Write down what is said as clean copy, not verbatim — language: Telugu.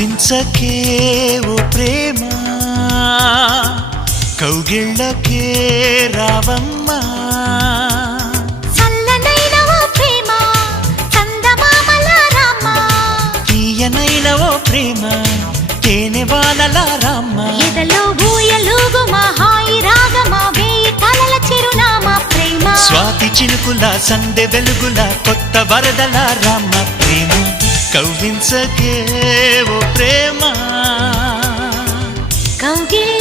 కవ్వించకే ఓ ప్రేమ కౌగిళ్ళకే రావమ్మా చల్లనైన ఓ ప్రేమ చందమామల రామ తీయనైన ఓ ప్రేమ తేనె వానల రామ ఎదలో ఊయలుగు మా హాయి రాగమా వేయి కలల చిరునామా ప్రేమ స్వాతి చినుకుల సందె వెలుగుల కొత్త వరదల రామ ప్రేమ కవ్వించకే ఓ ప్రేమ కౌగిళ్ళ